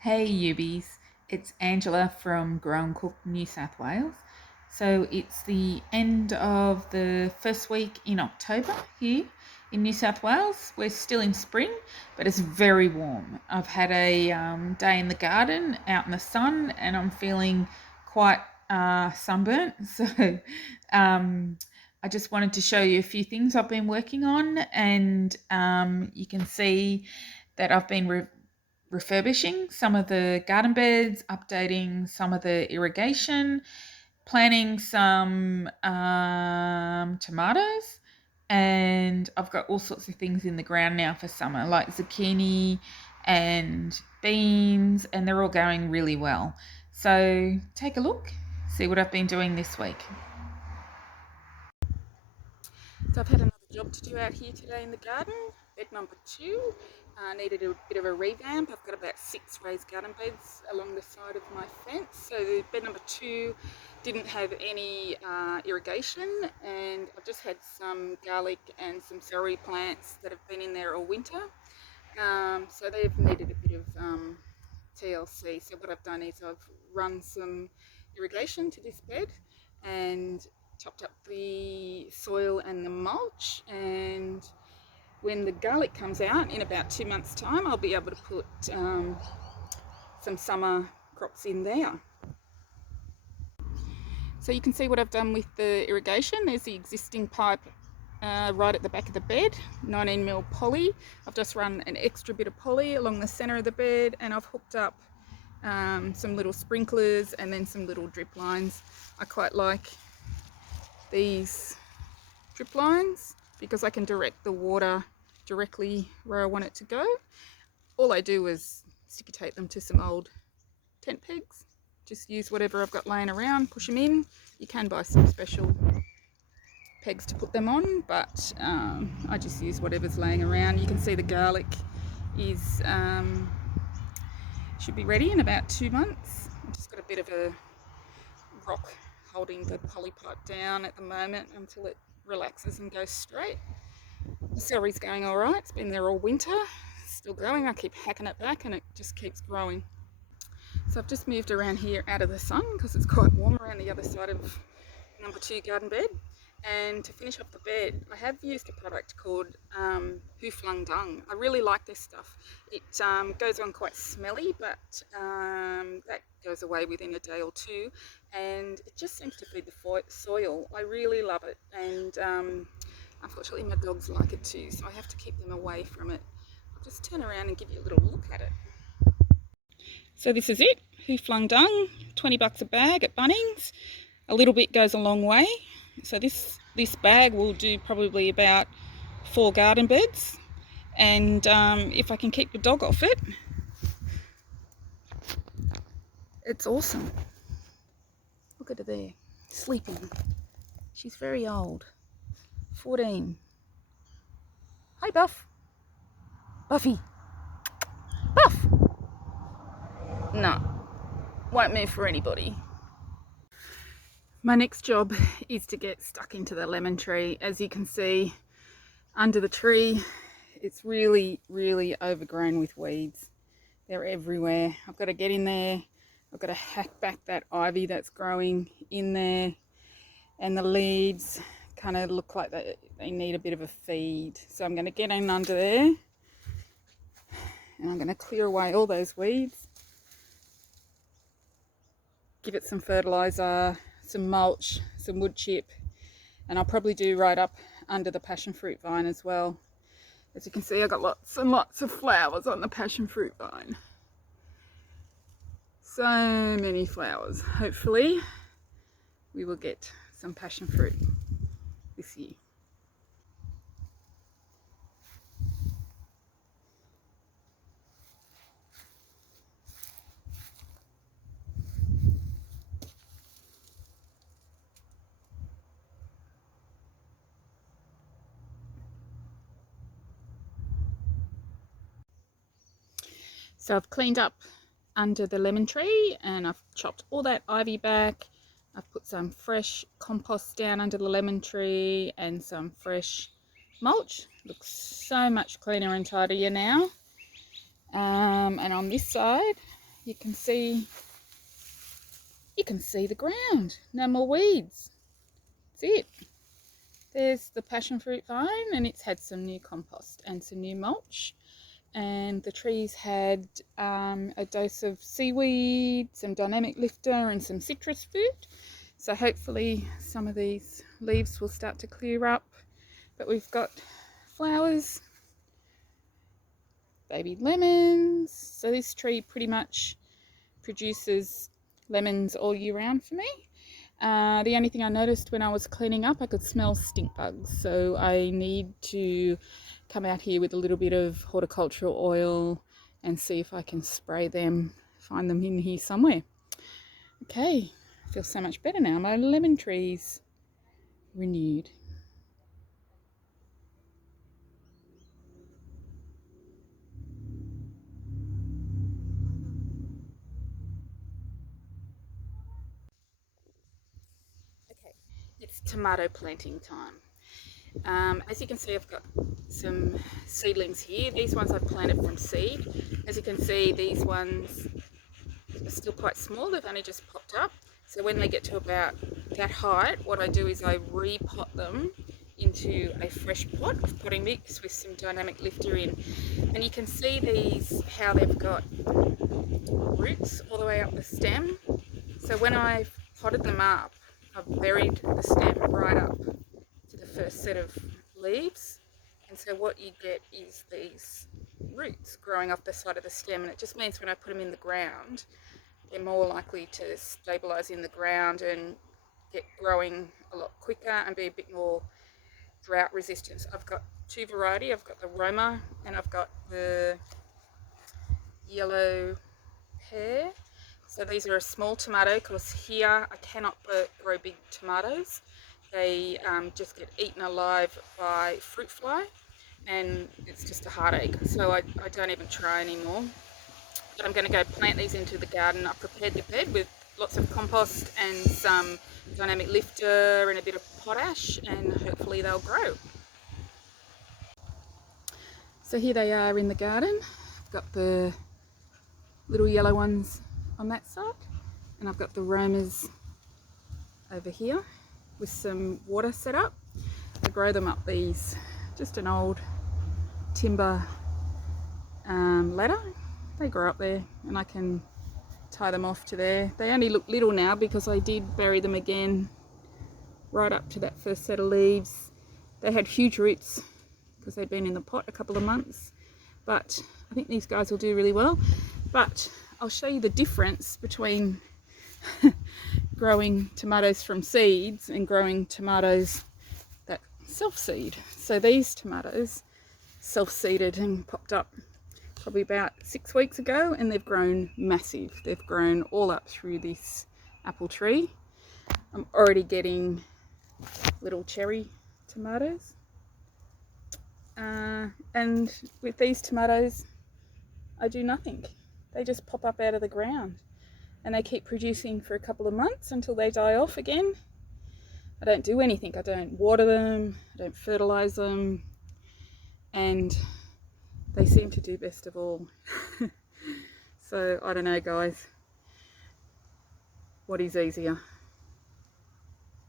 Hey Ubies, it's Angela from Grow and Cook, New South Wales. So it's the end of the first week in October here in New South Wales. We're still in spring, but it's very warm. I've had a day in the garden out in the sun and I'm feeling quite sunburnt. So um, I just wanted to show you a few things I've been working on, and you can see that I've been refurbishing some of the garden beds, updating some of the irrigation, planting some tomatoes, and I've got all sorts of things in the ground now for summer, like zucchini and beans, and they're all going really well. So take a look, see what I've been doing this week. So I've had another job to do out here today in the garden. Bed number 2 needed a bit of a revamp. I've got about 6 raised garden beds along the side of my fence. So the bed number 2 didn't have any irrigation, and I've just had some garlic and some celery plants that have been in there all winter. So they've needed a bit of TLC. So what I've done is I've run some irrigation to this bed and topped up the soil and the mulch, and when the garlic comes out in about 2 months time, I'll be able to put some summer crops in there. So you can see what I've done with the irrigation. There's the existing pipe right at the back of the bed, 19mm poly. I've just run an extra bit of poly along the center of the bed, and I've hooked up some little sprinklers and then some little drip lines. I quite like these drip lines because I can direct the water directly where I want it to go. All I do is sticky tape them to some old tent pegs. Just use whatever I've got laying around, push them in. You can buy some special pegs to put them on, but I just use whatever's laying around. You can see the garlic is should be ready in about 2 months. I've just got a bit of a rock holding the poly pipe down at the moment until it relaxes and goes straight. The celery's going all right. It's been there all winter. Still going. I keep hacking it back and it just keeps growing. So I've just moved around here out of the sun because it's quite warm around the other side of number 2 garden bed. And to finish off the bed, I have used a product called Who Flung Dung. I really like this stuff. It goes on quite smelly, but that goes away within a day or 2, and it just seems to feed the soil. I really love it, and unfortunately my dogs like it too, so I have to keep them away from it. I'll just turn around and give you a little look at it. So this is it, Who Flung Dung, 20 bucks a bag at Bunnings. A little bit goes a long way. So this bag will do probably about 4 garden beds, and if I can keep the dog off it, it's awesome. Look at her there, sleeping. She's very old, 14. Hi Buff. Buffy. Buff. No, won't move for anybody. My next job is to get stuck into the lemon tree. As you can see under the tree, it's really overgrown with weeds. They're everywhere. I've got to get in there. I've got to hack back that ivy that's growing in there, and the leaves kind of look like they need a bit of a feed. So I'm going to get in under there and I'm going to clear away all those weeds, give it some fertilizer, some mulch, some wood chip, and I'll probably do right up under the passion fruit vine as well. As you can see, I've got lots and lots of flowers on the passion fruit vine. So many flowers. Hopefully we will get some passion fruit this year. So I've cleaned up under the lemon tree and I've chopped all that ivy back. I've put some fresh compost down under the lemon tree and some fresh mulch. Looks so much cleaner and tidier now. And on this side, you can see the ground. No more weeds. That's it. There's the passion fruit vine, and it's had some new compost and some new mulch. And the trees had a dose of seaweed, some dynamic lifter, and some citrus fruit. So hopefully some of these leaves will start to clear up. But we've got flowers, baby lemons. So this tree pretty much produces lemons all year round for me. The only thing I noticed when I was cleaning up, I could smell stink bugs. So I need to come out here with a little bit of horticultural oil and see if I can spray them, find them in here somewhere. Okay, I feel so much better now. My lemon tree's renewed. Okay, it's tomato planting time. As you can see, I've got some seedlings here. These ones I've planted from seed. As you can see, these ones are still quite small. They've only just popped up. So when they get to about that height, what I do is I repot them into a fresh pot of potting mix with some dynamic lifter in. And you can see these, how they've got roots all the way up the stem. So when I've potted them up, I've buried the stem right up to the first set of leaves, and so what you get is these roots growing off the side of the stem, and it just means when I put them in the ground, they're more likely to stabilise in the ground and get growing a lot quicker and be a bit more drought resistant. I've got two varieties. I've got the Roma and I've got the yellow pear. So these are a small tomato, because here I cannot grow big tomatoes. They just get eaten alive by fruit fly, and it's just a heartache. So I don't even try anymore. But I'm going to go plant these into the garden. I've prepared the bed with lots of compost and some dynamic lifter and a bit of potash, and hopefully they'll grow. So here they are in the garden. I've got the little yellow ones on that side, and I've got the Romas over here with some water set up. I grow them up these, just an old timber ladder. They grow up there and I can tie them off to there. They only look little now because I did bury them again right up to that first set of leaves. They had huge roots because they'd been in the pot a couple of months, but I think these guys will do really well. But I'll show you the difference between growing tomatoes from seeds and growing tomatoes that self-seed. So these tomatoes self-seeded and popped up probably about 6 weeks ago, and they've grown massive. They've grown all up through this apple tree. I'm already getting little cherry tomatoes. And with these tomatoes, I do nothing. They just pop up out of the ground and they keep producing for a couple of months until they die off again. I don't do anything. I don't water them, I don't fertilize them, and they seem to do best of all. So I don't know, guys, what is easier?